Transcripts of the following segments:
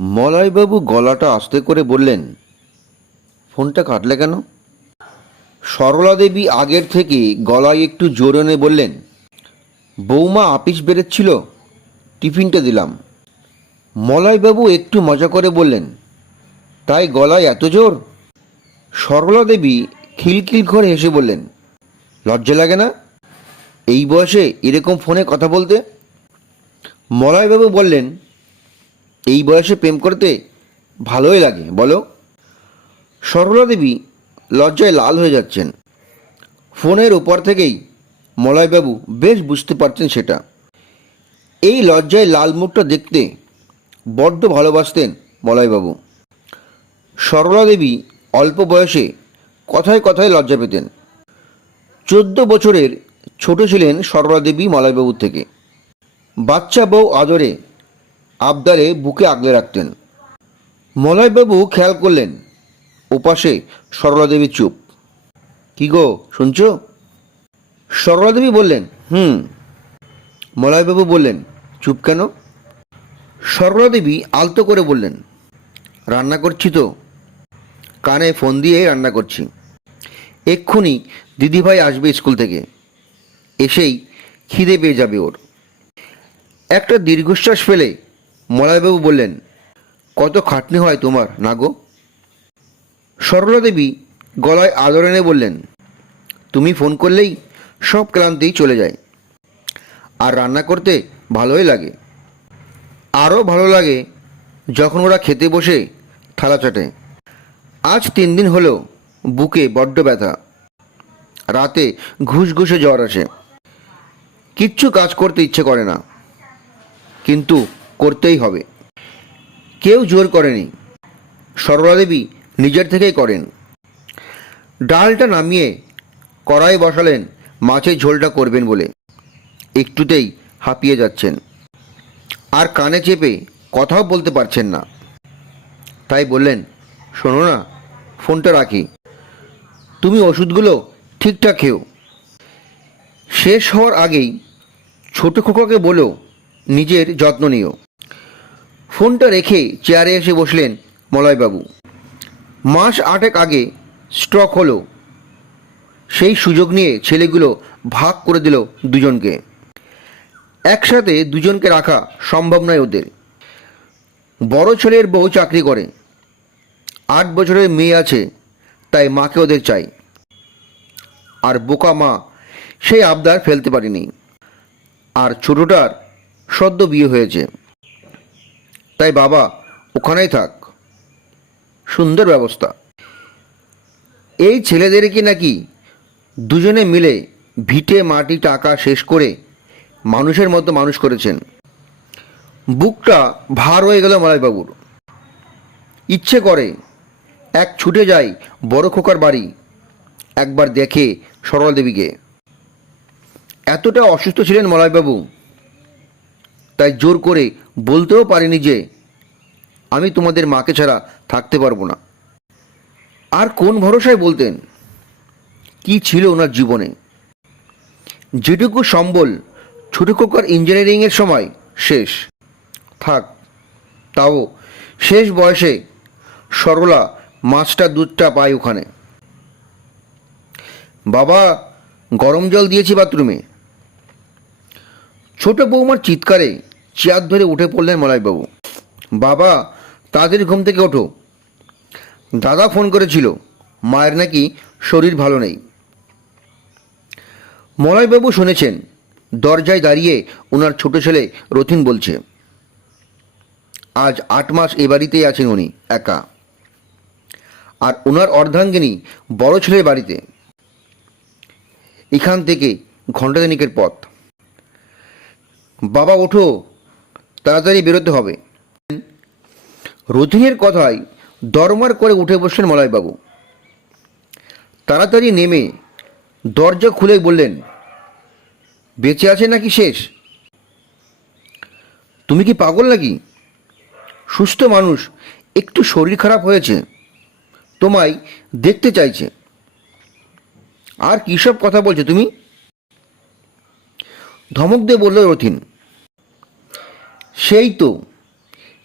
মলয়বাবু গলাটা আস্তে করে বললেন, ফোনটা কাটলে কেন? সরলা দেবী আগের থেকে গলায় একটু জোর এনে বললেন, বৌমা আপিস বেরোচ্ছিল, টিফিনটা দিলাম। মলয়বাবু একটু মজা করে বললেন, তাই গলায় এত জোর? সরলা দেবী খিলখিল করে হেসে বললেন, লজ্জা লাগে না? এই বয়সে এরকম ফোনে কথা বলতে? মলয়বাবু বললেন এই বয়সে প্রেম করতে ভালোই লাগে, বলো? সরলা দেবী লজ্জায় লাল হয়ে যাচ্ছেন। ফোনের উপর থেকেই মলয়বাবু বেশ বুঝতে পারছেন সেটা। এই লজ্জায় লাল মুখটা দেখতে বড্ড ভালোবাসতেন মলয়বাবু। সরলা দেবী অল্প বয়সে কথায় কথায় লজ্জা পেতেন। চোদ্দ বছরের ছোট ছিলেন সরলা দেবী মলয়বাবুর থেকে। বাচ্চা বউ আদরে আবদারে বুকে আগলে রাখতেন। মলয়বাবু খেয়াল করলেন, ওপাশে সরলা দেবী চুপ। কি গো, শুনছো? সরলা দেবী বললেন, হুম। মলয়বাবু বললেন, চুপ কেন? সরলা দেবী আলতো করে বললেন, রান্না করছি তো। কানে ফোন দিয়ে রান্না করছি। এক্ষুনি দিদিভাই আসবে স্কুল থেকে। এসেই খিদে পেয়ে যাবে ওর। একটা দীর্ঘশ্বাস ফেলে মলয়বাবু বললেন, কত খাটনি হয় তোমার, না গো? সরলা দেবী গলায় আদর এনে বললেন, তুমি ফোন করলেই সব ক্লান্তিই চলে যায়। আর রান্না করতে ভালোই লাগে। আরও ভালো লাগে যখন ওরা খেতে বসে থালা চাটে। আজ তিন দিন হলো বুকে বড্ড ব্যথা। রাতে ঘুষ ঘুষে জ্বর আসে। কিচ্ছু কাজ করতে ইচ্ছে করে না। কিন্তু করতেই হবে। কেউ জোর করেনি। সরলা দেবী নিজের থেকেই করেন। ডালটা নামিয়ে কড়াই বসালেন, মাছের ঝোলটা করবেন বলে। একটুতেই হাঁপিয়ে যাচ্ছেন। আর কানে চেপে কথাও বলতে পারছেন না। তাই বললেন, শোনো না, ফোনটা রাখি। তুমি ওষুধগুলো ঠিকঠাক খেও। শেষ হওয়ার আগেই ছোট খোকাকে বলো নিজের যত্ন নিও। ফোনটা রেখে চেয়ারে এসে বসলেন মলয়বাবু। মাস আটেক আগে স্ট্রক হলো। সেই সুযোগ নিয়ে ছেলেগুলো ভাগ করে দিল দুজনকে। একসাথে দুজনকে রাখা সম্ভব নয় ওদের। বড় ছেলের বউ চাকরি করে। আট বছরের মেয়ে আছে, তাই মাকে ওদের চাই। আর বোকা মা সেই আবদার ফেলতে পারিনি। আর ছোটটার সদ্য বিয়ে হয়েছে। তাই বাবা, ওখানেই থাক। সুন্দর ব্যবস্থা। এই ছেলেদেরকে নাকি দুজনে মিলে ভিটে, মাটি, টাকা শেষ করে মানুষের মতো মানুষ করেছেন। বুকটা ভার হয়ে গেল মালাইবাবুর। ইচ্ছে করে এক ছুটে যায় বড় খোকার বাড়ি, একবার দেখে সরলা দেবীকে। এতটা অসুস্থ ছিলেন মলয়বাবু তাই জোর করে বলতেও পারিনি যে আমি তোমাদের মাকে ছাড়া থাকতে পারব না। আর কোন ভরসায় বলতেন? কি ছিল ওনার জীবনে? যেটুকু সম্বল ছোট ইঞ্জিনিয়ারিংয়ের সময় শেষ। থাক, তাও শেষ বয়সে সরলা মাছটা, দুধটা পায় ওখানে। বাবা, গরম জল দিয়েছি বাথরুমে। ছোট বৌমার চিৎকারে চেয়ার ধরে উঠে পড়লেন মলয়বাবু বাবা তাদের ঘুম থেকে ওঠো। দাদা ফোন করেছিল, মায়ের নাকি শরীর ভালো নেই। মলয়বাবু শুনেছেন, দরজায় দাঁড়িয়ে ওনার ছোট ছেলে রথিন বলছে, আজ আট মাস এ বাড়িতেই আছেন উনি, একা। আর ওনার অর্ধাঙ্গিনী বড় ছেলের বাড়িতে। এখান থেকে ঘণ্টা দিনিকের পথ। বাবা, ওঠো তাড়াতাড়ি বেরোতে হবে। রথিনের কথায় দরমার করে উঠে বসলেন মলয়বাবু। তাড়াতাড়ি নেমে দরজা খুলে বললেন, বেঁচে আছে নাকি শেষ? তুমি কি পাগল নাকি? সুস্থ মানুষ, একটু শরীর খারাপ হয়েছে, তোমায় দেখতে চাইছে। আর কী সব কথা বলছো তুমি? ধমক দিয়ে বলল রথিন সেই তো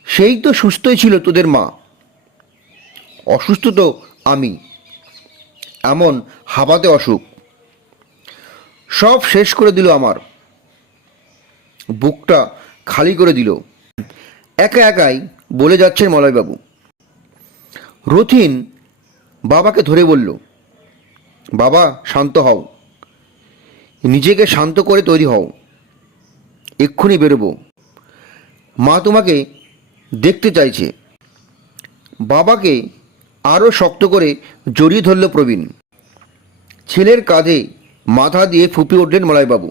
সেই তো সুস্থই ছিল তোদের মা। অসুস্থ তো আমি, এমন হাবাতে অসুখ। সব শেষ করে দিল আমার। বুকটা খালি করে দিল। একা একাই বলে যাচ্ছেন মলয়বাবু। রথিন বাবাকে ধরে বলল, বাবা, শান্ত হও। নিজেকে শান্ত করে তৈরি হও। এক্ষুনি বেরোবো। মা তোমাকে দেখতে চাইছে। বাবাকে আরও শক্ত করে জড়িয়ে ধরল প্রবীণ। ছেলের কাঁধে মাথা দিয়ে ফুপে উঠলেন মলয়বাবু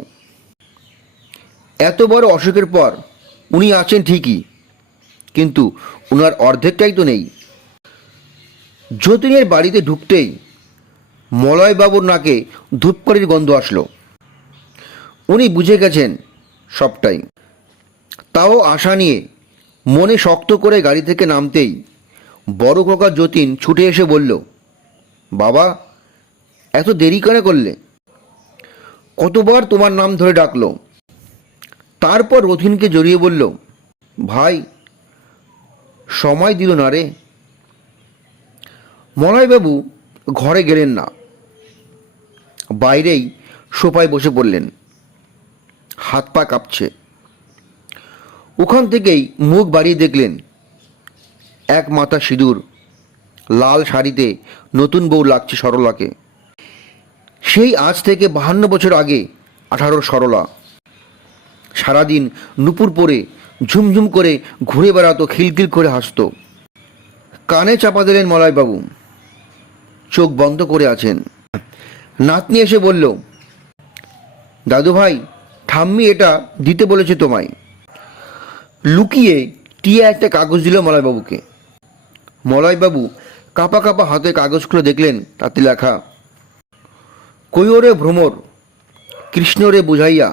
এত বড় অসুখের পর উনি আছেন ঠিকই, কিন্তু ওনার অর্ধেকটাই তো নেই। যতীনের বাড়িতে ঢুকতেই মলয়বাবুর নাকে ধূপকারির গন্ধ আসলো। উনি বুঝে গেছেন সবটাই। তাও আশা নিয়ে মনে শক্ত করে গাড়ি থেকে নামতেই বড় খোকা যতীন ছুটে এসে বলল, বাবা, এত দেরি করে করলে? কতবার তোমার নাম ধরে ডাকলো? তারপর রথিনকে জড়িয়ে বলল, ভাই, সময় দিল না রে। মলয়বাবু ঘরে গেলেন না। বাইরেই সোফায় বসে পড়লেন। হাত পা কাঁপছে। ওখান থেকেই মুখ বাড়িয়ে দেখলেন এক মাথা সিঁদুর, লাল শাড়িতে নতুন বউ লাগছে সরলাকে। সেই আজ থেকে বাহান্ন বছর আগে আঠারোর সরলা। সারাদিন নুপুর পরে ঝুমঝুম করে ঘুরে বেড়াতো, খিলখিল করে হাসতো। কানে চাপা দিলেন মলয়বাবু চোখ বন্ধ করে আছেন। নাতনি এসে বলল দাদু ভাই ঠাম্মি এটা দিতে বলেছে তোমায়। লুকিয়ে টিয়া একটা কাগজ দিল মলয়বাবুকে। মলয়বাবু কাপা কাপা হাতে কাগজগুলো খুলে দেখলেন, তাতে লেখা কৈরে ভ্রমর, কৃষ্ণরে বুঝাইয়া,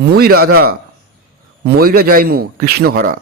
মুই রাধা ময়রা যাইমু কৃষ্ণহরা।